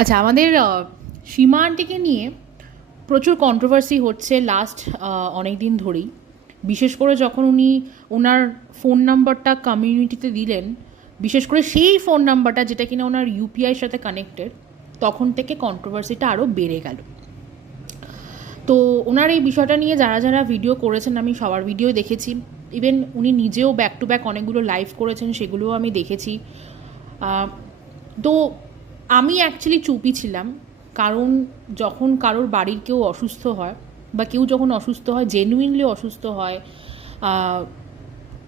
আচ্ছা আমাদের সীমা আন্টিকে নিয়ে প্রচুর কন্ট্রোভার্সি হচ্ছে লাস্ট অনেক দিন ধরেই। বিশেষ করে যখন উনি ওনার ফোন নাম্বারটা কমিউনিটিতে দিলেন, বিশেষ করে সেই ফোন নাম্বারটা যেটা কিনা ওনার ইউপিআইয়ের সাথে কানেক্টেড তখন থেকে কন্ট্রোভার্সিটা আরও বেড়ে গেল। তো ওনার এই বিষয়টা নিয়ে যারা যারা ভিডিও করেছেন, আমি সবার ভিডিও দেখেছি। ইভেন উনি নিজেও ব্যাক টু ব্যাক অনেকগুলো লাইভ করেছেন, সেগুলোও আমি দেখেছি। তো আমি অ্যাকচুয়ালি চুপি ছিলাম, কারণ যখন কারোর বাড়ির কেউ অসুস্থ হয় বা কেউ যখন অসুস্থ হয় জেনুইনলি অসুস্থ হয়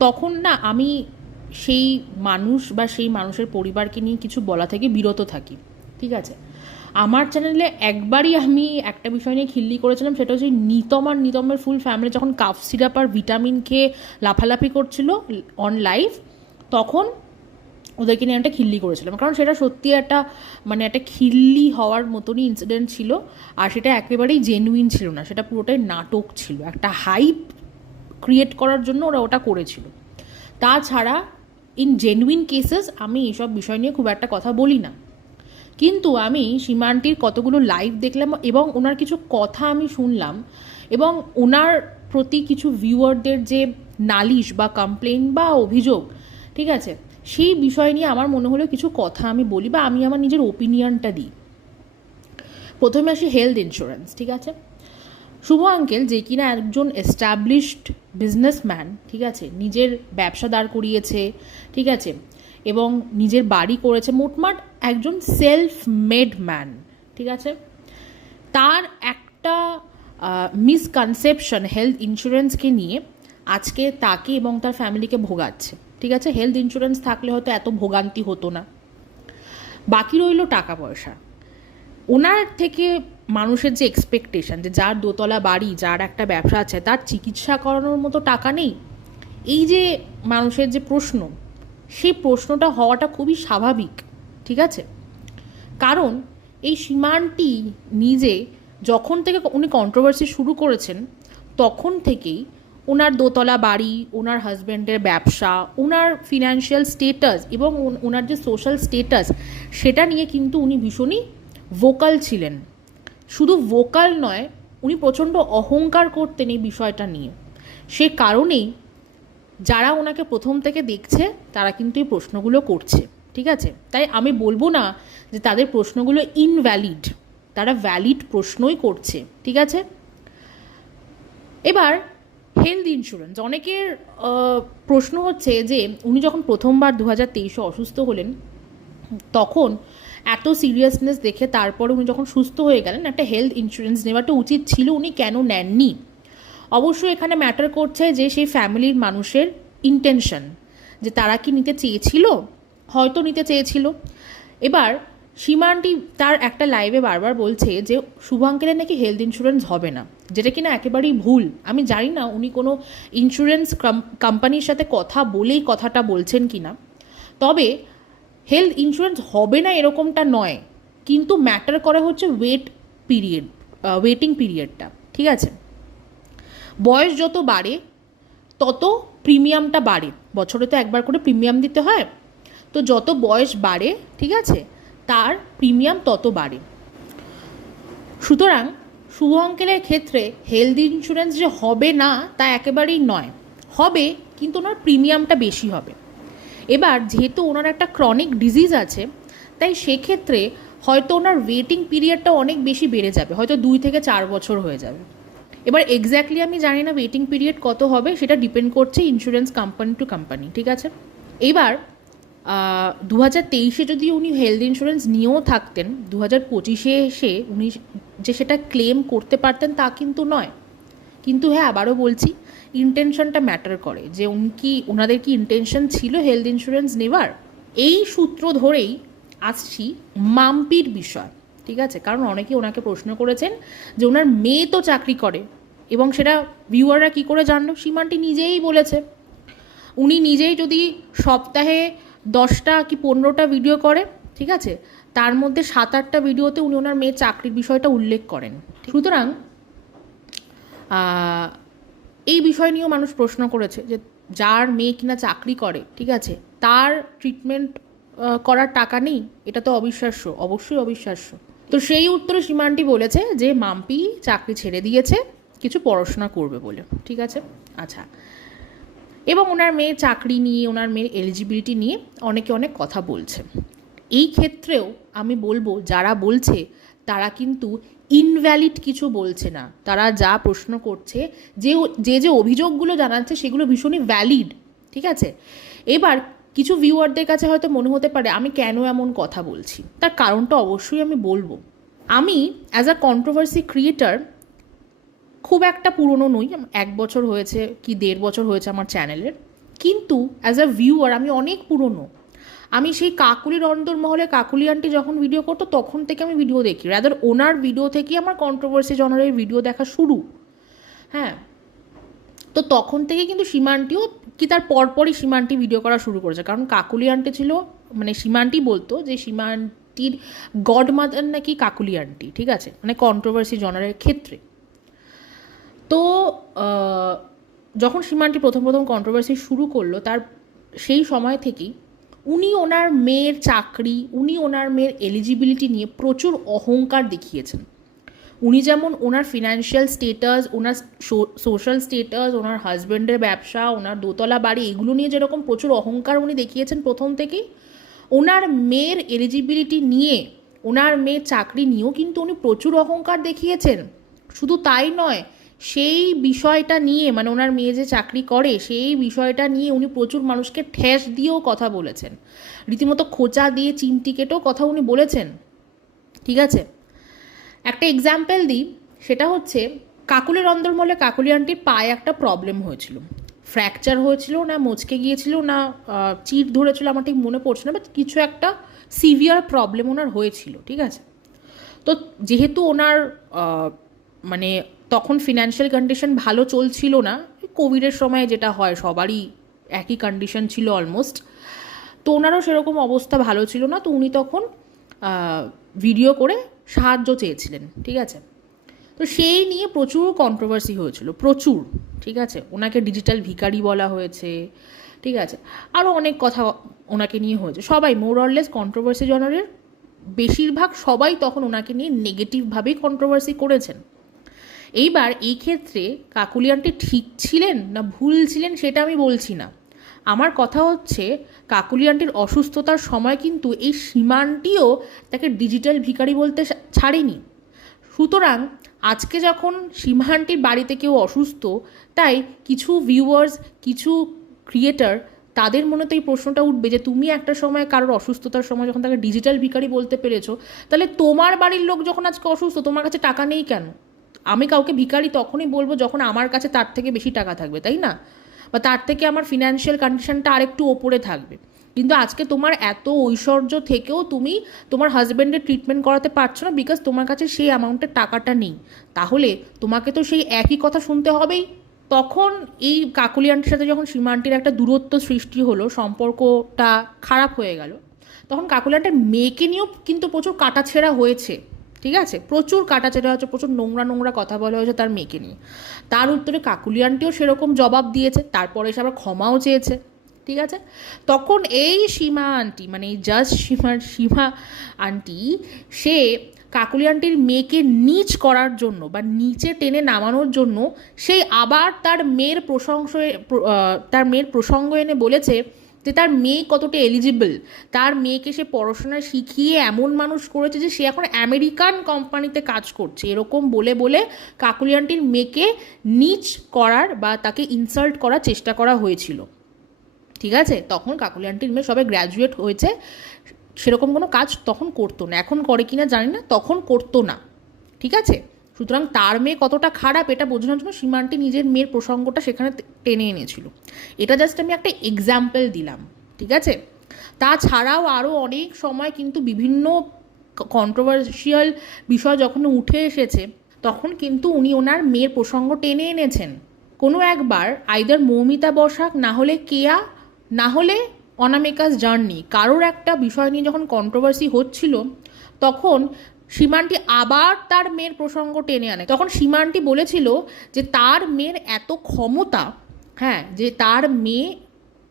তখন না আমি সেই মানুষ বা সেই মানুষের পরিবারকে নিয়ে কিছু বলা থেকে বিরত থাকি, ঠিক আছে? আমার চ্যানেলে একবারই আমি একটা বিষয় নিয়ে খিল্লি করেছিলাম, সেটা হচ্ছে নিতম আর নিতমের ফুল ফ্যামিলি যখন কাফ সিরাপ আর ভিটামিন খেয়ে লাফালাফি করছিল অন লাইভ তখন ওদেরকে নিয়ে একটা খিল্লি করেছিলাম। কারণ সেটা সত্যি একটা মানে একটা খিল্লি হওয়ার মতনই ইনসিডেন্ট ছিল, আর সেটা একেবারেই জেনুইন ছিল না। সেটা পুরোটাই নাটক ছিল। একটা হাইপ ক্রিয়েট করার জন্য ওরা ওটা করেছিল। তাছাড়া ইন জেনুইন কেসেস আমি এইসব বিষয় নিয়ে খুব একটা কথা বলি না। কিন্তু আমি সীমান্তির কতগুলো লাইভ দেখলাম এবং ওনার কিছু কথা আমি শুনলাম এবং ওনার প্রতি কিছু ভিউয়ারদের যে নালিশ বা কমপ্লেন বা অভিযোগ, ঠিক আছে? সেই বিষয় নিয়ে আমার মনে হলো কিছু কথা আমি বলি বা আমি আমার নিজের ওপিনিয়নটা দিই। প্রথমে আসি হেলথ ইন্স্যুরেন্স ঠিক আছে? শুভ আঙ্কেল যে কিনা একজন এস্টাবলিশড বিজনেসম্যান ঠিক আছে? নিজের ব্যবসা দাঁড় করিয়েছে, ঠিক আছে? এবং নিজের বাড়ি করেছে, মোটমাট একজন সেলফ মেড ম্যান ঠিক আছে? তার একটা মিসকনসেপশন হেলথ ইন্স্যুরেন্সকে নিয়ে আজকে তাকে এবং তার ফ্যামিলিকে ভোগাচ্ছে। ঠিক আছে? হেলথ ইন্স্যুরেন্স থাকলে হয়তো এত ভোগান্তি হতো না। বাকি রইল টাকা পয়সা। ওনার থেকে মানুষের যে এক্সপেকটেশন যে যার দোতলা বাড়ি, যার একটা ব্যবসা আছে, তার চিকিৎসা করানোর মতো টাকা নেই। এই যে মানুষের যে প্রশ্ন, সেই প্রশ্নটা হওয়াটা খুবই স্বাভাবিক, ঠিক আছে? কারণ এই সীমানটি নিজে যখন থেকে উনি কন্ট্রোভার্সি শুরু করেছেন, তখন থেকেই ওনার দোতলা বাড়ি ওনার হাজব্যান্ডের ব্যবসা ওনার ফিনান্সিয়াল স্টেটাস এবং ওনার যে সোশ্যাল স্টেটাস সেটা নিয়ে কিন্তু উনি ভীষণই ভোকাল ছিলেন। শুধু ভোকাল নয়, উনি প্রচণ্ড অহংকার করতেন এই বিষয়টা নিয়ে। সে কারণেই যারা ওনাকে প্রথম থেকে দেখছে, তারা কিন্তু এই প্রশ্নগুলো করছে, ঠিক আছে? তাই আমি বলব না যে তাদের প্রশ্নগুলো ইনভ্যালিড তারা ভ্যালিড প্রশ্নই করছে, ঠিক আছে? এবার হেলথ ইন্স্যুরেন্স অনেকের প্রশ্ন হচ্ছে যে উনি যখন প্রথমবার দু হাজার তেইশে অসুস্থ হলেন, তখন এত সিরিয়াসনেস দেখে তারপরে উনি যখন সুস্থ হয়ে গেলেন, একটা হেলথ ইন্স্যুরেন্স নেওয়াটা উচিত ছিল, উনি কেন নেননি? অবশ্যই এখানে ম্যাটার করছে যে সেই ফ্যামিলির মানুষের ইন্টেনশন যে তারা কি নিতে চেয়েছিল? হয়তো নিতে চেয়েছিল। এবার সীমান্টি তার একটা লাইভে বারবার বলছে যে শুভাঙ্কেলের নাকি হেলথ ইন্স্যুরেন্স হবে না, যেটা কিনা একেবারেই ভুল। আমি জানি না উনি কোনো ইন্স্যুরেন্স কোম্পানির সাথে কথা বলেই কথাটা বলছেন কি না তবে হেলথ ইন্স্যুরেন্স হবে না এরকমটা নয়, কিন্তু ম্যাটার করে হচ্ছে ওয়েট পিরিয়ড ওয়েটিং পিরিয়ডটা ঠিক আছে? বয়স যত বাড়ে, তত প্রিমিয়ামটা বাড়ে। বছরে তো একবার করে প্রিমিয়াম দিতে হয়। তো যত বয়স বাড়ে, ঠিক আছে তার প্রিমিয়াম তত বাড়ে। সুতরাং শুভ অঙ্কেলের ক্ষেত্রে হেলথ ইন্স্যুরেন্স যে হবে না, তা একেবারেই নয়। হবে, কিন্তু ওনার প্রিমিয়ামটা বেশি হবে। এবার যেহেতু ওনার একটা ক্রনিক ডিজিজ আছে, তাই সেক্ষেত্রে হয়তো ওনার ওয়েটিং পিরিয়ডটা অনেক বেশি বেড়ে যাবে, হয়তো দুই থেকে চার বছর হয়ে যাবে। এবার এক্স্যাক্টলি আমি জানি না ওয়েটিং পিরিয়ড কত হবে, সেটা ডিপেন্ড করছে ইন্স্যুরেন্স কোম্পানি টু কোম্পানি ঠিক আছে? এবার দু হাজার তেইশে যদি উনি হেলথ ইন্স্যুরেন্স নিয়েও থাকতেন দু হাজার পঁচিশে এসে উনি যে সেটা ক্লেম করতে পারতেন তা কিন্তু নয়। কিন্তু হ্যাঁ আবারও বলছি ইন্টেনশনটা ম্যাটার করে। যে উনি কি ওনাদের কি ইন্টেনশন ছিল হেলথ ইন্স্যুরেন্স নেওয়ার এই সূত্র ধরেই আসছি মাম্পির বিষয়, ঠিক আছে? কারণ অনেকে ওনাকে প্রশ্ন করেছেন যে ওনার মেয়ে তো চাকরি করে, এবং সেটা ভিউয়াররা কী করে জানলো? সীমান্টি নিজেই বলেছে। উনি নিজেই যদি সপ্তাহে দশটা কি পনেরোটা ভিডিও করে, ঠিক আছে? তার মধ্যে সাত আটটা ভিডিওতে উনি ওনার মেয়ের চাকরির বিষয়টা উল্লেখ করেন। সুতরাং এই বিষয় নিয়েও মানুষ প্রশ্ন করেছে যে যার মেয়ে কিনা চাকরি করে, ঠিক আছে, তার ট্রিটমেন্ট করার টাকা নেই, এটা তো অবিশ্বাস্য, অবশ্যই অবিশ্বাস্য। তো সেই উত্তরে সীমান্টি বলেছে যে মাম্পি চাকরি ছেড়ে দিয়েছে, কিছু পড়াশোনা করবে বলে, ঠিক আছে? আচ্ছা এবং ওনার মেয়ের চাকরি নিয়ে, ওনার মেয়ের এলিজিবিলিটি নিয়ে অনেকে অনেক কথা বলছে। এই ক্ষেত্রেও আমি বলব, যারা বলছে, তারা কিন্তু ইনভ্যালিড কিছু বলছে না। তারা যা প্রশ্ন করছে, যে যে যে অভিযোগগুলো জানাচ্ছে, সেগুলো ভীষণই ভ্যালিড ঠিক আছে? এবার কিছু ভিউয়ারদের কাছে হয়তো মনে হতে পারে, আমি কেন এমন কথা বলছি? তার কারণটা অবশ্যই আমি বলব। আমি অ্যাজ আ কন্ট্রোভার্সি ক্রিয়েটার খুব একটা পুরনো নই এক বছর হয়েছে কি দেড় বছর হয়েছে আমার চ্যানেলের। কিন্তু অ্যাজ আ ভিউয়ার আমি অনেক পুরনো। আমি সেই কাকুলির অন্দরমহলে কাকুলি আন্টি যখন ভিডিও করতো, তখন থেকে আমি ভিডিও দেখি। রাদার ওনার ভিডিও থেকেই আমার কন্ট্রোভার্সি জনারের ভিডিও দেখা শুরু। হ্যাঁ তো তখন থেকে কিন্তু সীমান্টিও কি তার পরপরই সীমান্টি ভিডিও করা শুরু করেছে। কারণ কাকুলি আন্টি ছিল মানে সীমান্টি বলতো যে সীমান্তির গডমাদার নাকি কাকুলি আন্টি ঠিক আছে? মানে কন্ট্রোভার্সি জনারের ক্ষেত্রে। তো যখন সীমান্টি প্রথম প্রথম কন্ট্রোভার্সি শুরু করল, তার সেই সময় থেকেই উনি ওনার মেয়ের চাকরি, উনি ওনার মেয়ের এলিজিবিলিটি নিয়ে প্রচুর অহংকার দেখিয়েছেন। উনি যেমন ওনার ফিনান্সিয়াল স্টেটাস ওনার সোশ্যাল স্টেটাস ওনার হাজব্যান্ডের ব্যবসা, ওনার দোতলা বাড়ি, এগুলো নিয়ে যেরকম প্রচুর অহংকার উনি দেখিয়েছেন প্রথম থেকেই, ওনার মেয়ের এলিজিবিলিটি নিয়ে, ওনার মেয়ের চাকরি নিয়েও কিন্তু উনি প্রচুর অহংকার দেখিয়েছেন। শুধু তাই নয় সেই বিষয়টা নিয়ে মানে ওনার মেয়ে যে চাকরি করে, সেই বিষয়টা নিয়ে উনি প্রচুর মানুষকে ঠেস দিয়েও কথা বলেছেন। রীতিমতো খোঁচা দিয়ে চিমটি কেটেও কথা উনি বলেছেন। ঠিক আছে? একটা এক্সাম্পল দিই, সেটা হচ্ছে, কাকুলের অন্দরমলে কাকুলি আন্টির পায়ে একটা প্রবলেম হয়েছিল। ফ্র্যাকচার হয়েছিল না, মচকে গিয়েছিল না চিট ধরেছিল, আমার ঠিক মনে পড়ছে না বাট কিছু একটা সিভিয়ার প্রবলেম ওনার হয়েছিল। ঠিক আছে? তো যেহেতু ওনার মানে তখন ফিনান্সিয়াল কন্ডিশন ভালো চলছিল না। কোভিডের সময় যেটা হয়, সবারই একই কন্ডিশন ছিল অলমোস্ট তো ওনারও সেরকম অবস্থা ভালো ছিল না। তো উনি তখন ভিডিও করে সাহায্য চেয়েছিলেন, ঠিক আছে? তো সেই নিয়ে প্রচুর কন্ট্রোভার্সি হয়েছিল, প্রচুর, ঠিক আছে? ওনাকে ডিজিটাল ভিকারি বলা হয়েছে, ঠিক আছে? আরও অনেক কথা ওনাকে নিয়ে হয়েছে। সবাই মোরলেস কন্ট্রোভার্সি জনারের, বেশিরভাগ সবাই তখন ওনাকে নিয়ে নেগেটিভভাবেই কন্ট্রোভার্সি করেছেন। এইবার এই ক্ষেত্রে কাকুলি ঠিক ছিলেন না ভুল ছিলেন সেটা আমি বলছি না। আমার কথা হচ্ছে কাকুলি অসুস্থতার সময় কিন্তু এই সীমান্টিও তাকে ডিজিটাল ভিখারি বলতে ছাড়েনি। সুতরাং আজকে যখন সীমান্টির বাড়িতে কেউ অসুস্থ, তাই কিছু ভিউয়ার্স কিছু ক্রিয়েটার তাদের মনে তো এই প্রশ্নটা উঠবে যে তুমি একটা সময় কারোর অসুস্থতার সময় যখন তাকে ডিজিটাল ভিখারি বলতে পেরেছ, তাহলে তোমার বাড়ির লোক যখন আজকে অসুস্থ, তোমার কাছে টাকা নেই কেন? আমি কাউকে ভিখারি তখনই বলব যখন আমার কাছে তার থেকে বেশি টাকা থাকবে, তাই না? বা তার থেকে আমার ফিনান্সিয়াল কন্ডিশনটা আরেকটু ওপরে থাকবে। কিন্তু আজকে তোমার এত ঐশ্বর্য থেকেও তুমি তোমার হাজব্যান্ডের ট্রিটমেন্ট করাতে পারছ না বিকজ তোমার কাছে সেই অ্যামাউন্টের টাকাটা নেই। তাহলে তোমাকে তো সেই একই কথা শুনতে হবেই। তখন এই কাকুলি আন্টির সাথে যখন সীমা আন্টির একটা দূরত্ব সৃষ্টি হলো, সম্পর্কটা খারাপ হয়ে গেল, তখন কাকুলি আন্টির মেয়েকে নিয়েও কিন্তু প্রচুর কাটাছেঁড়া হয়েছে। ঠিক আছে? প্রচুর কাটাছেড়া হয়েছে প্রচুর নোংরা নোংরা কথা বলা হয়েছে তার মেয়েকে নিয়ে। তার উত্তরে কাকুলি আন্টিও সেরকম জবাব দিয়েছে, তারপরে এসে আবার ক্ষমাও চেয়েছে, ঠিক আছে? তখন এই সীমা আন্টি মানে এই জাস্ট সীমা সীমা আন্টি সে কাকুলি আন্টির মেয়েকে নিচ করার জন্য বা নিচে টেনে নামানোর জন্য সেই আবার তার মেয়ের প্রশংস তার মেয়ের প্রসঙ্গ এনে বলেছে যে তার মেয়ে কতটা এলিজিবল তার মেয়েকে সে পড়াশোনা শিখিয়ে এমন মানুষ করেছে যে সে এখন আমেরিকান কোম্পানিতে কাজ করছে। এরকম বলে বলে কাকুলি আন্টির মেয়েকে নিচ করার বা তাকে ইনসাল্ট করার চেষ্টা করা হয়েছিল। ঠিক আছে? তখন কাকুলি আন্টির মেয়ে সবাই গ্র্যাজুয়েট হয়েছে। সেরকম কোনো কাজ তখন করতো না। এখন করে কিনা জানি না, তখন করতো না। ঠিক আছে? সুতরাং তার মেয়ে কতটা খারাপ এটা বোঝানোর জন্য সীমান্টি নিজের মেয়ের প্রসঙ্গটা সেখানে টেনে এনেছিল। এটা জাস্ট আমি একটা এক্সাম্পল দিলাম, ঠিক আছে? তাছাড়াও আরও অনেক সময় কিন্তু বিভিন্ন কন্ট্রোভার্সিয়াল বিষয় যখন উঠে এসেছে, তখন কিন্তু উনি ওনার মেয়ের প্রসঙ্গ টেনে এনেছেন। কোনো একবার আইদার মৌমিতা বসাক, না হলে কেয়া, না হলে অনামিকাস জার্নি কারোর একটা বিষয় নিয়ে যখন কন্ট্রোভার্সি হচ্ছিল, তখন সীমান্টি আবার তার মেয়ের প্রসঙ্গ টেনে আনে। তখন সীমান্টি বলেছিল যে তার মেয়ের এত ক্ষমতা হ্যাঁ যে তার মেয়ে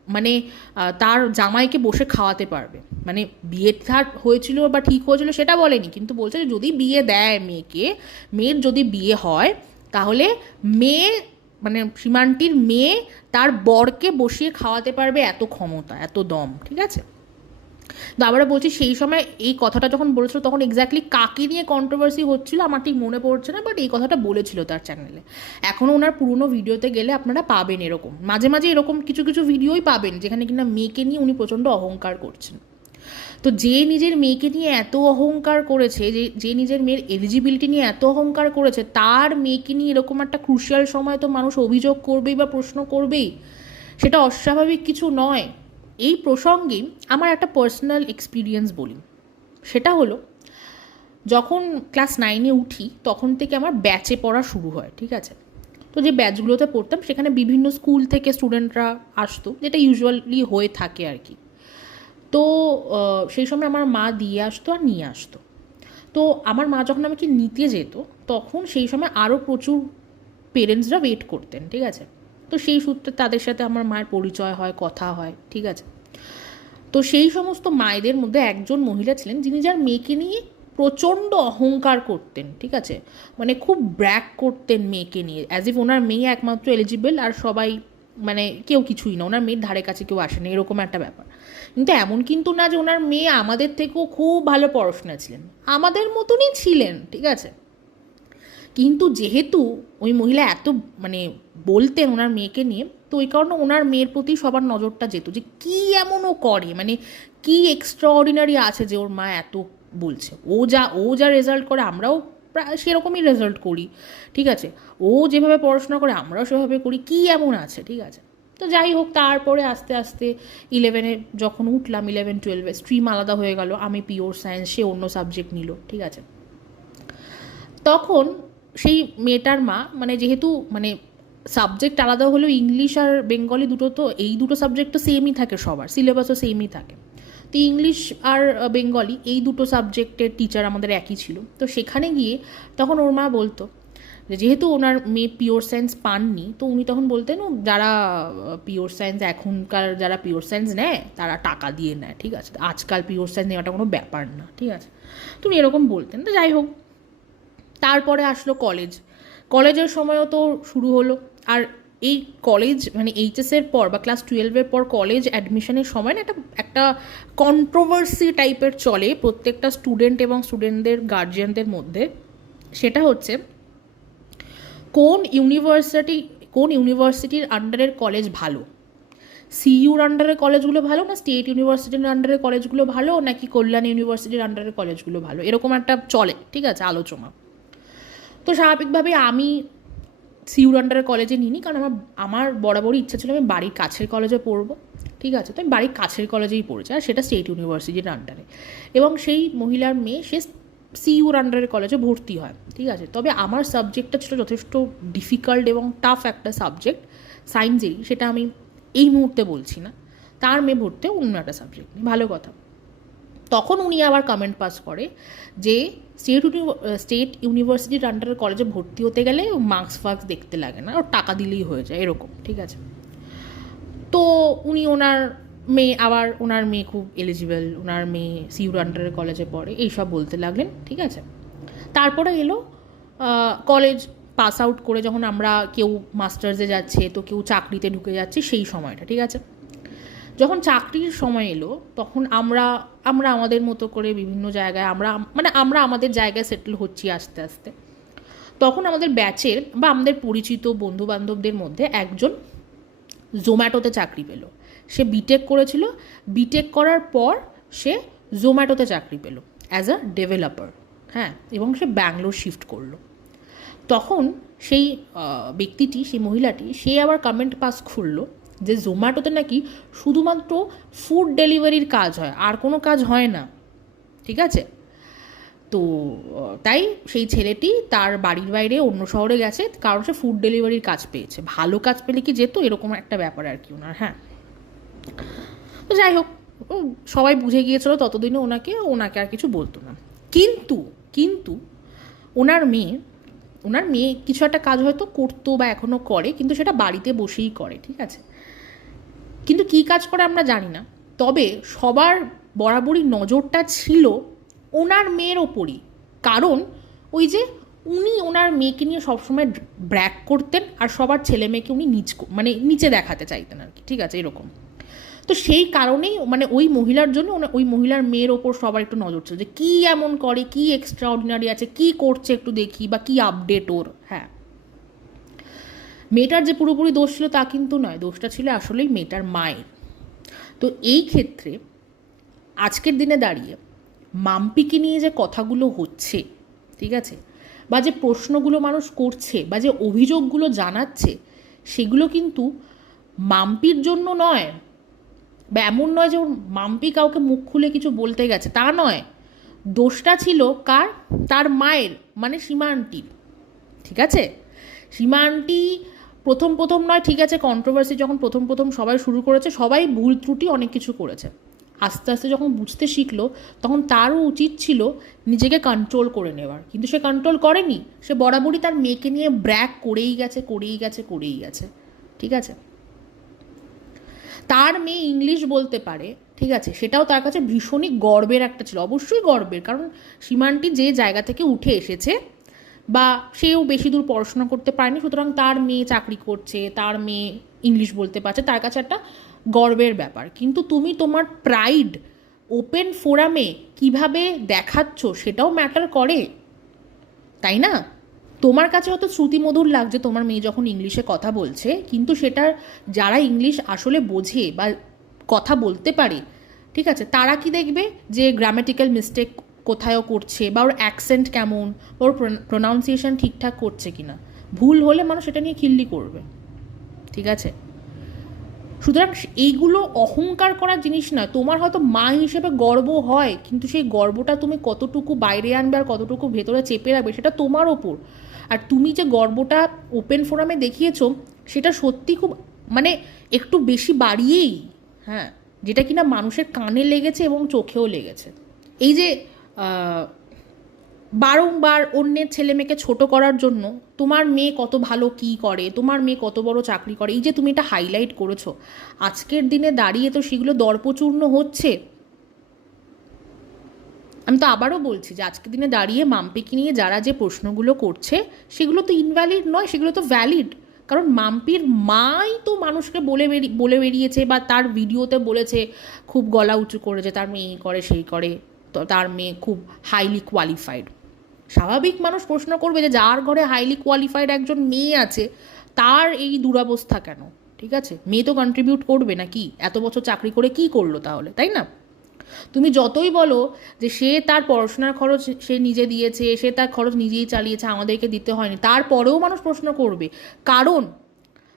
মানে তার জামাইকে বসে খাওয়াতে পারবে। মানে বিয়ে তার হয়েছিল বা ঠিক হয়েছিল সেটা বলেনি, কিন্তু বলছে যে যদি বিয়ে দেয় মেয়েকে, মেয়ের যদি বিয়ে হয়, তাহলে মেয়ে মানে সীমান্তির মেয়ে তার বরকে বসিয়ে খাওয়াতে পারবে এত ক্ষমতা, এত দম, ঠিক আছে? তো আবার বলছি, সেই সময় এই কথাটা যখন বলেছিল, তখন এক্স্যাক্টলি কাকে নিয়ে কন্ট্রোভার্সি হচ্ছিল আমার ঠিক মনে পড়ছে না বাট এই কথাটা বলেছিল তার চ্যানেলে এখনও ওনার পুরনো ভিডিওতে গেলে আপনারা পাবেন এরকম। মাঝে মাঝে এরকম কিছু কিছু ভিডিওই পাবেন, যেখানে কিনা মেয়েকে নিয়ে উনি প্রচণ্ড অহংকার করছেন। তো যে নিজের মেয়েকে নিয়ে এত অহংকার করেছে, যে যে নিজের মেয়ের এলিজিবিলিটি নিয়ে এত অহংকার করেছে, তার মেয়েকে নিয়ে এরকম একটা ক্রুশিয়াল সময় তো মানুষ অভিযোগ করবেই বা প্রশ্ন করবেই, সেটা অস্বাভাবিক কিছু নয়। এই প্রসঙ্গে আমার একটা পার্সোনাল এক্সপিরিয়েন্স বলি। সেটা হলো, যখন ক্লাস নাইনে উঠি, তখন থেকে আমার ব্যাচে পড়া শুরু হয়, ঠিক আছে? তো যে ব্যাচগুলোতে পড়তাম, সেখানে বিভিন্ন স্কুল থেকে স্টুডেন্টরা আসতো, যেটা ইউজুয়ালি হয়ে থাকে আর কি। তো সেই সময় আমার মা দিয়ে আসতো আর নিয়ে আসতো। তো আমার মা যখন আমাকে নিতে যেত, তখন সেই সময় আরও প্রচুর পেরেন্টসরা ওয়েট করতেন, ঠিক আছে? তো সেই সূত্রে তাদের সাথে আমার মায়ের পরিচয় হয়, কথা হয়, ঠিক আছে? তো সেই সমস্ত মায়েদের মধ্যে একজন মহিলা ছিলেন যিনি যার মেয়েকে নিয়ে প্রচণ্ড অহংকার করতেন, ঠিক আছে? মানে খুব ব্র্যাক করতেন মেয়েকে নিয়ে অ্যাজ ইফ ওনার মেয়ে একমাত্র এলিজিবল আর সবাই মানে কেউ কিছুই না, ওনার মেয়ের ধারে কাছে কেউ আসে না এরকম একটা ব্যাপার। কিন্তু এমন কিন্তু না যে ওনার মেয়ে আমাদের থেকেও খুব ভালো পড়াশোনা ছিলেন, আমাদের মতনই ছিলেন, ঠিক আছে? কিন্তু যেহেতু ওই মহিলা এত মানে বলতেন ওনার মেয়েকে নিয়ে, তো ওই কারণে ওনার মেয়ের প্রতি সবার নজরটা যেত যে কী এমন ও করে মানে কি এক্সট্রা অর্ডিনারি আছে যে ওর মা এত বলছে। ও যা ও যা রেজাল্ট করে, আমরাও প্রায় সেরকমই রেজাল্ট করি, ঠিক আছে? ও যেভাবে পড়াশোনা করে, আমরাও সেভাবে করি, কী এমন আছে, ঠিক আছে? তো যাই হোক, তারপরে আস্তে আস্তে ইলেভেনে যখন উঠলাম ইলেভেন টুয়েলভে স্ট্রিম আলাদা হয়ে গেল, আমি পিওর সায়েন্স সে অন্য সাবজেক্ট নিল, ঠিক আছে? তখন সেই মেয়েটার মা মানে যেহেতু মানে সাবজেক্ট আলাদা হলেও ইংলিশ আর বেঙ্গলি দুটো তো এই দুটো সাবজেক্ট তো সেমই থাকে সবার সিলেবাসও সেমই থাকে। তো ইংলিশ আর বেঙ্গলি এই দুটো সাবজেক্টের টিচার আমাদের একই ছিল। তো সেখানে গিয়ে তখন ওর মা বলতো যেহেতু ওনার মেয়ে পিওর সায়েন্স পাননি তো উনি তখন বলতেন "ও, যারা পিওর সায়েন্স এখনকার যারা পিওর সায়েন্স নেয় তারা টাকা দিয়ে নেয় ঠিক আছে? আজকাল পিওর সায়েন্স নেওয়াটা কোনো ব্যাপার না ঠিক আছে? তো উনি এরকম বলতেন। তো যাই হোক তারপরে আসলো কলেজ কলেজের সময়ও তো শুরু হলো। আর এই কলেজ মানে এইচএসের পর বা ক্লাস টুয়েলভের পর কলেজ অ্যাডমিশনের সময় না একটা একটা কন্ট্রোভার্সি টাইপের চলে প্রত্যেকটা স্টুডেন্ট এবং স্টুডেন্টদের গার্জিয়ানদের মধ্যে। সেটা হচ্ছে, কোন ইউনিভার্সিটি কোন ইউনিভার্সিটির আন্ডারের কলেজ ভালো? সিইউর আন্ডারের কলেজগুলো ভালো না স্টেট ইউনিভার্সিটির আন্ডারের কলেজগুলো ভালো নাকি কল্যাণ ইউনিভার্সিটির আন্ডারের কলেজগুলো ভালো? এরকম একটা চলে, ঠিক আছে, আলোচনা। তো স্বাভাবিকভাবে আমি সিউর আন্ডারের কলেজে নিইনি, কারণ আমার আমার বরাবরই ইচ্ছা ছিল আমি বাড়ির কাছের কলেজে পড়ব। ঠিক আছে? তো আমি বাড়ির কাছের কলেজেই পড়েছি, আর সেটা স্টেট ইউনিভার্সিটির আন্ডারে এবং সেই মহিলার মেয়ে, সে সিইউর আন্ডারের কলেজে ভর্তি হয়, ঠিক আছে? তবে আমার সাবজেক্টটা ছিল যথেষ্ট ডিফিকাল্ট এবং টাফ একটা সাবজেক্ট সায়েন্সেরই সেটা আমি এই মুহূর্তে বলছি না। তার মেয়ে ভর্তি অন্য একটা সাবজেক্ট ভালো কথা। তখন উনি আবার কমেন্ট পাস করে যে স্টেট স্টেট ইউনিভার্সিটির আন্ডারের কলেজে ভর্তি হতে গেলে মার্কস ফার্কস দেখতে লাগে না, ওর টাকা দিলেই হয়ে যায়, এরকম, ঠিক আছে? তো উনি ওনার মেয়ে, আবার ওনার মেয়ে খুব এলিজিবল ওনার মেয়ে সিউর আন্ডারের কলেজে পড়ে এইসব বলতে লাগলেন, ঠিক আছে? তারপরে এলো কলেজ পাস আউট করে যখন আমরা কেউ মাস্টার্সে যাচ্ছে, তো কেউ চাকরিতে ঢুকে যাচ্ছে, সেই সময়টা, ঠিক আছে? যখন চাকরির সময় এলো, তখন আমরা আমরা আমাদের মতো করে বিভিন্ন জায়গায় আমরা মানে আমরা আমাদের জায়গায় সেটেল হচ্ছি আস্তে আস্তে। তখন আমাদের ব্যাচের বা আমাদের পরিচিত বন্ধু বান্ধবদের মধ্যে একজন জোম্যাটোতে চাকরি পেল। সে বিটেক করেছিল। বিটেক করার পর সে জোম্যাটোতে চাকরি পেল অ্যাজ আ ডেভেলপার হ্যাঁ এবং সে ব্যাঙ্গালোর শিফট করল। তখন সেই ব্যক্তিটি, সেই মহিলাটি, সে আবার কমেন্ট পাস খুললো। যে জোম্যাটোতে নাকি শুধুমাত্র ফুড ডেলিভারির কাজ হয়, আর কোনো কাজ হয় না, ঠিক আছে? তো, তাই সেই ছেলেটি তার বাড়ির বাইরে অন্য শহরে গেছে, কারণ সে ফুড ডেলিভারির কাজ পেয়েছে। ভালো কাজ পেলে কি যেত? এরকম একটা ব্যাপার আর কি ওনার হ্যাঁ? তো যাই হোক সবাই বুঝে গিয়েছিল ততদিনে ওনাকে ওনাকে আর কিছু বলতো না। কিন্তু কিন্তু ওনার মেয়ে ওনার মেয়ে কিছু একটা কাজ হয়তো করতো বা এখনও করে, কিন্তু সেটা বাড়িতে বসেই করে, ঠিক আছে? কিন্তু কী কাজ করে আমরা জানি না। তবে সবার বরাবরই নজরটা ছিল ওনার মেয়ের ওপরই। কারণ ওই যে উনি ওনার মেয়েকে নিয়ে সবসময় ব্র্যাক করতেন আর সবার ছেলে মেয়েকে উনি নিচ মানে নিচে দেখাতে চাইতেন আর কি। ঠিক আছে, এরকম। তো সেই কারণেই মানে ওই মহিলার জন্য ওই মহিলার মেয়ের ওপর সবার একটু নজর ছিল যে কী এমন করে, কী এক্সট্রা অর্ডিনারি আছে, কী করছে একটু দেখি বা কী আপডেট ওর। হ্যাঁ। মেয়েটার যে পুরোপুরি দোষ ছিল তা কিন্তু নয়, দোষটা ছিল আসলেই মেয়েটার মায়ের। তো এই ক্ষেত্রে আজকের দিনে দাঁড়িয়ে মাম্পিকে নিয়ে যে কথাগুলো হচ্ছে, ঠিক আছে, বা যে প্রশ্নগুলো মানুষ করছে, বা যে অভিযোগগুলো জানাচ্ছে, সেগুলো কিন্তু মাম্পির জন্য নয়, বা এমন নয় যে ওর মাম্পি কাউকে মুখ খুলে কিছু বলতে গেছে, তা নয়। দোষটা ছিল কার? তার মায়ের মানে সীমা আন্টির ঠিক আছে? সীমা আন্টি প্রথম প্রথম নয়, ঠিক আছে কন্ট্রোভার্সি যখন প্রথম প্রথম সবাই শুরু করেছে, সবাই ভুল ত্রুটি অনেক কিছু করেছে। আস্তে আস্তে যখন বুঝতে শিখলো, তখন তারও উচিত ছিল নিজেকে কন্ট্রোল করে নেওয়ার। কিন্তু সে কন্ট্রোল করেনি, সে বরাবরই তার মেয়েকে নিয়ে ব্র্যাক করেই গেছে করেই গেছে করেই গেছে, ঠিক আছে? তার মেয়ে ইংলিশ বলতে পারে, ঠিক আছে, সেটাও তার কাছে ভীষণই গর্বের একটা ছিল, অবশ্যই গর্বের, কারণ সীমান্তি যে জায়গা থেকে উঠে এসেছে বা সেও বেশি দূর পড়াশোনা করতে পারেনি, সুতরাং তার মেয়ে চাকরি করছে, তার মেয়ে ইংলিশ বলতে পারছে, তার কাছে একটা গর্বের ব্যাপার। কিন্তু তুমি তোমার প্রাইড ওপেন ফোরামে কীভাবে দেখাচ্ছ সেটাও ম্যাটার করে, তাই না? তোমার কাছে হয়তো শ্রুতিমধুর লাগছে তোমার মেয়ে যখন ইংলিশে কথা বলছে, কিন্তু সেটার যারা ইংলিশ আসলে বোঝে বা কথা বলতে পারে, ঠিক আছে, তারা কি দেখবে যে গ্রামেটিক্যাল মিস্টেক কোথায়ও করছে বা ওর অ্যাকসেন্ট কেমন ওর প্রোনাউন্সিয়েশন ঠিকঠাক করছে কিনা। ভুল হলে মানুষ সেটা নিয়ে খিল্লি করবে। ঠিক আছে? সুতরাং এইগুলো অহংকার করার জিনিস নয় তোমার হয়তো মা হিসেবে গর্ব হয়, কিন্তু সেই গর্বটা তুমি কতটুকু বাইরে আনবে আর কতটুকু ভেতরে চেপে রাখবে সেটা তোমার ওপর। আর তুমি যে গর্বটা ওপেন ফোরামে দেখিয়েছো, সেটা সত্যি খুব মানে একটু বেশি বাড়িয়েই হ্যাঁ যেটা কিনা মানুষের কানে লেগেছে এবং চোখেও লেগেছে। এই যে বারংবার অন্যের ছেলে মেয়েকে ছোট করার জন্য তোমার মেয়ে কত ভালো কি করে, তোমার মেয়ে কত বড় চাকরি করে, এই যে তুমি এটা হাইলাইট করেছ, আজকের দিনে দাঁড়িয়ে তো সেগুলো দর্পচূর্ণ হচ্ছে। আমি তো আবারও বলছি যে আজকের দিনে দাঁড়িয়ে মাম্পিকে নিয়ে যারা যে প্রশ্নগুলো করছে, সেগুলো তো ইনভ্যালিড নয়, সেগুলো তো ভ্যালিড কারণ মাম্পির মাই তো মানুষকে বলে বেরি, বলে বেরিয়েছে বা তার ভিডিওতে বলেছে, খুব গলা উঁচু করেছে, তার মেয়ে করে, সেই করে। তার মেয়ে খুব হাইলি কোয়ালিফাইড স্বাভাবিক মানুষ প্রশ্ন করবে যে যার ঘরে হাইলি কোয়ালিফাইড একজন মেয়ে আছে, তার এই দুরবস্থা কেন? ঠিক আছে? মেয়ে তো কন্ট্রিবিউট করবে না কি এত বছর চাকরি করে কি করল তাহলে, তাই না? তুমি যতই বলো যে সে তার পড়াশোনার খরচ সে নিজে দিয়েছে, সে তার খরচ নিজেই চালিয়েছে, আমাদেরকে দিতে হয়নি, তারপরেও মানুষ প্রশ্ন করবে। কারণ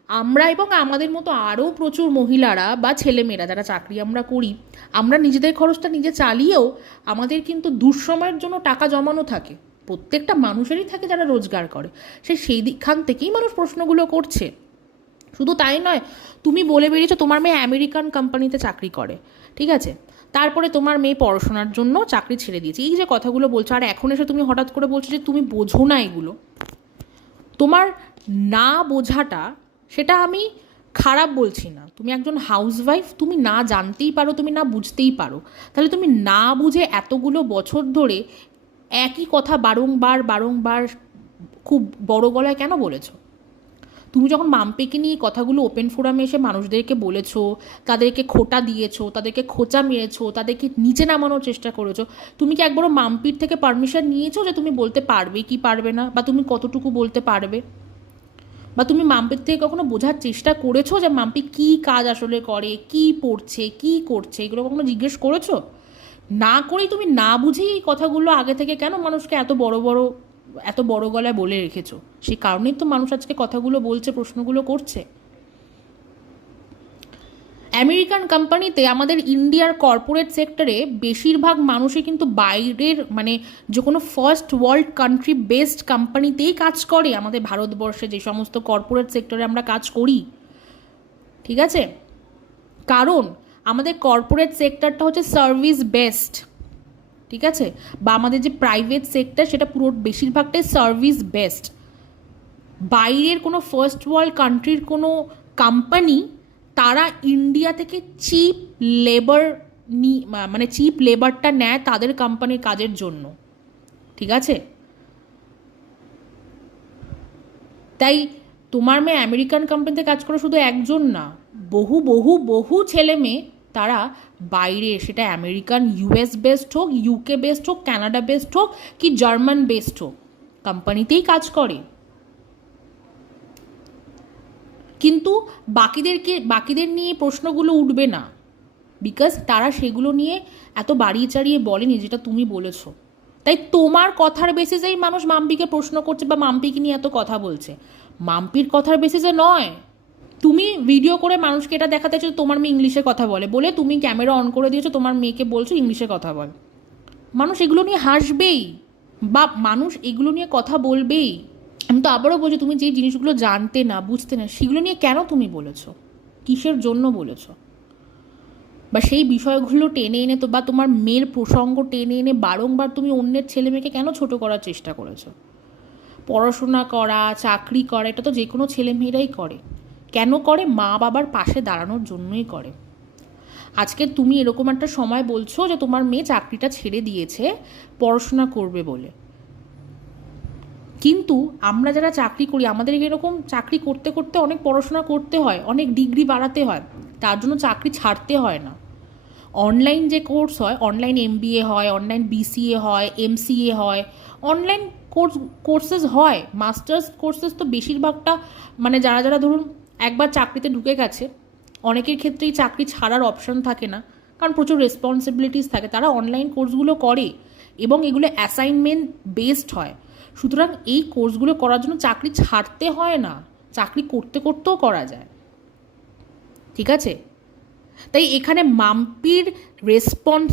আমরা এবং আমাদের মতো আরও প্রচুর মহিলারা বা ছেলেমেয়েরা যারা চাকরি আমরা করি, আমরা নিজেদের খরচটা নিজে চালিয়েও আমাদের কিন্তু দুঃসময়ের জন্য টাকা জমানো থাকে। প্রত্যেকটা মানুষেরই থাকে যারা রোজগার করে। সে সেই দিকখান থেকেই মানুষ প্রশ্নগুলো করছে। শুধু তাই নয়, তুমি বলে বেরিয়েছো তোমার মেয়ে আমেরিকান কোম্পানিতে চাকরি করে, ঠিক আছে? তারপরে তোমার মেয়ে পড়াশোনার জন্য চাকরি ছেড়ে দিয়েছে। এই যে কথাগুলো বলছো, আর এখন এসে তুমি হঠাৎ করে বলছো যে তুমি বোঝো না এগুলো। তোমার না বোঝাটা সেটা আমি খারাপ বলছি না। তুমি একজন হাউসওয়াইফ তুমি না জানতেই পারো, তুমি না বুঝতেই পারো। তাহলে তুমি না বুঝে এতগুলো বছর ধরে একই কথা বারংবার বারংবার খুব বড় গলায় কেন বলেছ? তুমি যখন মাম্পিকে নিয়ে কথাগুলো ওপেন ফোরামে এসে মানুষদেরকে বলেছ, তাদেরকে খোটা দিয়েছ, তাদেরকে খোঁচা মেরেছো, তাদেরকে নিচে নামানোর চেষ্টা করেছ, তুমি কি একবারও মাম্পির থেকে পারমিশন নিয়েছো যে তুমি বলতে পারবে কি পারবে না? বা তুমি কতটুকু বলতে পারবে? বা তুমি মাম্পির থেকে কখনো বোঝার চেষ্টা করেছ যে মাম্পি কি কাজ আসলে করে, কি পড়ছে, কি করছে? এগুলো কখনো জিজ্ঞেস করেছ? না করেই তুমি না বুঝেই এই কথাগুলো আগে থেকে কেন মানুষকে এত বড় বড়, এত বড় গলায় বলে রেখেছো? সেই কারণেই তো মানুষ আজকে কথাগুলো বলছে, প্রশ্নগুলো করছে। আমেরিকান কোম্পানিতে আমাদের ইন্ডিয়ার কর্পোরেট সেক্টরে বেশিরভাগ মানুষই কিন্তু বাইরের মানে যে কোনো ফার্স্ট ওয়ার্ল্ড কান্ট্রি বেসড কোম্পানিতেই কাজ করে আমাদের ভারতবর্ষে, যে সমস্ত কর্পোরেট সেক্টরে আমরা কাজ করি। ঠিক আছে? কারণ আমাদের কর্পোরেট সেক্টরটা হচ্ছে সার্ভিস বেসড ঠিক আছে? বা আমাদের যে প্রাইভেট সেক্টর সেটা পুরো বেশিরভাগটাই সার্ভিস বেসড বাইরের কোনো ফার্স্ট ওয়ার্ল্ড কান্ট্রির কোনো কোম্পানি তারা ইন্ডিয়া থেকে চিপ লেবার নি মানে চিপ লেবারটা নেয় তাদের কোম্পানির কাজের জন্য। ঠিক আছে? তাই তোমার মেয়ে আমেরিকান কোম্পানিতে কাজ করে শুধু একজন না, বহু বহু বহু ছেলে মেয়ে তারা বাইরে, সেটা আমেরিকান ইউএস বেসড হোক ইউকে বেসড হোক কানাডা বেসড হোক, কি জার্মান বেসড হোক কোম্পানিতেই কাজ করে। কিন্তু বাকিদেরকে, বাকিদের নিয়ে প্রশ্নগুলো উঠবে না। বিকজ তারা সেগুলো নিয়ে এত বাড়িয়ে চাড়িয়ে বলেনি যেটা তুমি বলেছ। তাই তোমার কথার বেসিসেই মানুষ মাম্পিকে প্রশ্ন করছে বা মাম্পিকে নিয়ে এত কথা বলছে। মাম্পির কথার বেসিসে নয়। তুমি ভিডিও করে মানুষকে এটা দেখাতে চাও তোমার মেয়ে ইংলিশে কথা বলে। বলে তুমি ক্যামেরা অন করে দিয়েছ, তোমার মেয়েকে বলছো ইংলিশে কথা বল। মানুষ এগুলো নিয়ে হাসবেই। বা মানুষ এগুলো নিয়ে কথা বলবেই। আমি তো আবারও বলছি, তুমি যে জিনিসগুলো জানতে না, বুঝতে না, সেগুলো নিয়ে কেন তুমি বলেছ? কিসের জন্য বলেছ? বা সেই বিষয়গুলো টেনে এনে তো, বা তোমার মেয়ের প্রসঙ্গ টেনে এনে বারংবার তুমি অন্যের ছেলে মেয়েকে কেন ছোট করার চেষ্টা করেছ? পড়াশোনা করা, চাকরি করা, এটা তো যে কোনো ছেলে মেয়েরাই করে। কেন করে? মা বাবার পাশে দাঁড়ানোর জন্যই করে। আজকে তুমি এরকম একটা সময় বলছো যে তোমার মেয়ে চাকরিটা ছেড়ে দিয়েছে, পড়াশোনা করবে বলে। কিন্তু আমরা যারা চাকরি করি, আমাদের এরকম চাকরি করতে করতে অনেক পড়াশোনা করতে হয়, অনেক ডিগ্রি বাড়াতে হয়, তার জন্য চাকরি ছাড়তে হয় না। অনলাইন যে কোর্স হয়, অনলাইন এমবিএ হয়, অনলাইন বিসিএ হয়, এমসিএ হয়, অনলাইন কোর্স, কোর্সেস হয়, মাস্টার্স কোর্সেস তো বেশিরভাগটা মানে যারা যারা ধরুন একবার চাকরিতে ঢুকে গেছে, অনেকের ক্ষেত্রেই চাকরি ছাড়ার অপশন থাকে না, কারণ প্রচুর রেসপন্সিবিলিটিস থাকে, তারা অনলাইন কোর্সগুলো করে এবং এগুলো অ্যাসাইনমেন্ট বেসড হয়। সুতরাং এই কোর্সগুলো করার জন্য চাকরি ছাড়তে হয় না। চাকরি করতে করতেও করা যায়। ঠিক আছে? তাই এখানে মাম্পির রেসপন্স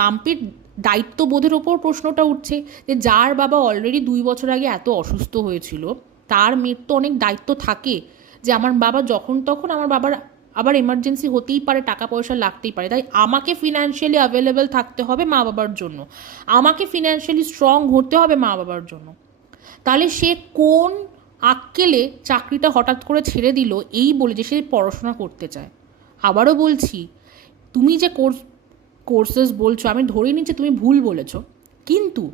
মাম্পির দায়িত্ববোধের ওপর প্রশ্নটা উঠছে যে যার বাবা অলরেডি দুই বছর আগে এত অসুস্থ হয়েছিল, তার মেয়ের তো অনেক দায়িত্ব থাকে যে আমার বাবা যখন তখন আমার বাবার আবার এমার্জেন্সি হতেই পারে টাকা পয়সা লাগতেই পারে। তাই আমাকে ফিনান্সিয়ালি অ্যাভেলেবেল থাকতে হবে মা বাবার জন্য। আমাকে ফিনান্সিয়ালি স্ট্রং হতে হবে মা বাবার জন্য। তাহলে সে কোন আক্কেলে চাকরিটা হঠাৎ করে ছেড়ে দিল, এই বলে যে সে পড়াশোনা করতে চায়। আবারও বলছি, তুমি যে কোর্স কোর্সেস বলছো, আমি ধরে নিচ্ছি তুমি ভুল বলেছ। কিন্তু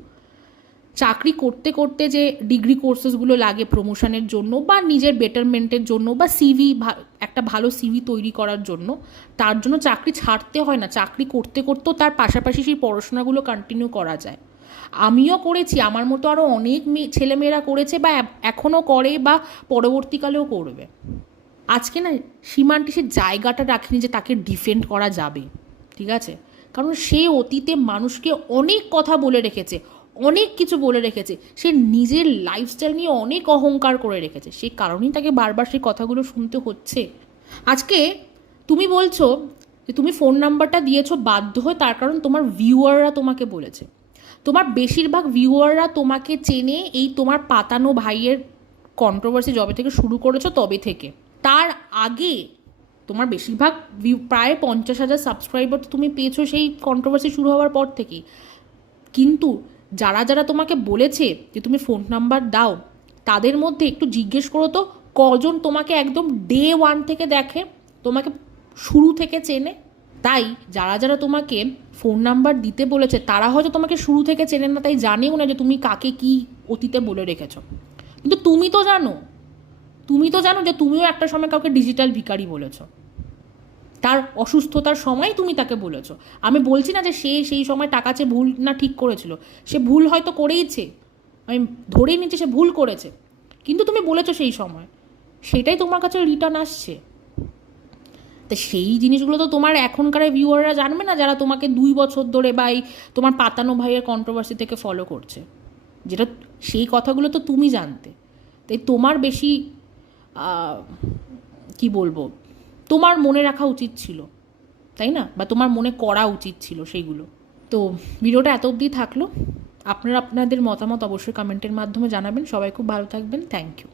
চাকরি করতে করতে যে ডিগ্রি কোর্সেসগুলো লাগে প্রমোশনের জন্য বা নিজের বেটারমেন্টের জন্য বা সিভি একটা ভালো সিভি তৈরি করার জন্য, তার জন্য চাকরি ছাড়তে হয় না। চাকরি করতে করতেও তার পাশাপাশি সেই পড়াশোনাগুলো কন্টিনিউ করা যায়। আমিও করেছি, আমার মতো আরও অনেক মেয়ে ছেলেমেয়েরা করেছে বা এখনও করে বা পরবর্তীকালেও করবে। আজকে না সীমান্টি সে জায়গাটা রাখেনি যে তাকে ডিফেন্ড করা যাবে। ঠিক আছে? কারণ সে অতীতে মানুষকে অনেক কথা বলে রেখেছে। অনেক কিছু বলে রেখেছে। সে নিজের লাইফস্টাইল নিয়ে অনেক অহংকার করে রেখেছে। সেই কারণেই তাকে বারবার সেই কথাগুলো শুনতে হচ্ছে। আজকে তুমি বলছো যে তুমি ফোন নাম্বারটা দিয়েছ বাধ্য হয়ে, তার কারণ তোমার ভিউয়াররা তোমাকে বলেছে। তোমার বেশিরভাগ ভিউয়াররা তোমাকে চেনে এই তোমার পাতানো ভাইয়ের কন্ট্রোভার্সি যবে থেকে শুরু করেছ তবে থেকে। তার আগে তোমার বেশিরভাগ ভিউ প্রায় পঞ্চাশ হাজার সাবস্ক্রাইবার তো তুমি পেয়েছ সেই কন্ট্রোভার্সি শুরু হওয়ার পর থেকেই। কিন্তু যারা যারা তোমাকে বলেছে যে তুমি ফোন নাম্বার দাও, তাদের মধ্যে একটু জিজ্ঞেস করো তো, কজন তোমাকে একদম ডে ওয়ান থেকে দেখে, তোমাকে শুরু থেকে চেনে? তাই যারা যারা তোমাকে ফোন নাম্বার দিতে বলেছে, তারা হয়তো তোমাকে শুরু থেকে চেনে না, তাই জানেও না যে তুমি কাকে কি অতীতে বলে রেখেছো। কিন্তু তুমি তো জানো, তুমি তো জানো যে তুমিও একটা সময় কাউকে ডিজিটাল ভিকারি বলেছ। তার অসুস্থতার সময় তুমি তাকে বলেছ। আমি বলছি না যে সে সেই সময় টাকা চেয়ে ভুল না ঠিক করেছিল। সে ভুল হয়তো করেইছে। আমি ধরেই নিচ্ছি সে ভুল করেছে। কিন্তু তুমি বলেছ সেই সময়। সেটাই তোমার কাছে রিটার্ন আসছে। তা সেই জিনিসগুলো তো তোমার এখনকার ভিউয়াররা জানবে না, যারা তোমাকে দুই বছর ধরে বা এই তোমার পাতানো ভাইয়ের কন্ট্রোভার্সি থেকে ফলো করছে। যেটা সেই কথাগুলো তো তুমি জানতে। তাই তোমার বেশি কি বলব? তোমার মনে রাখা উচিত ছিল, তাই না? বা তোমার মনে করা উচিত ছিল সেইগুলো। তো ভিডিওটা এত অবধি থাকল। আপনারা আপনাদের মতামত অবশ্যই কমেন্টের মাধ্যমে জানাবেন। সবাই খুব ভালো থাকবেন। Thank you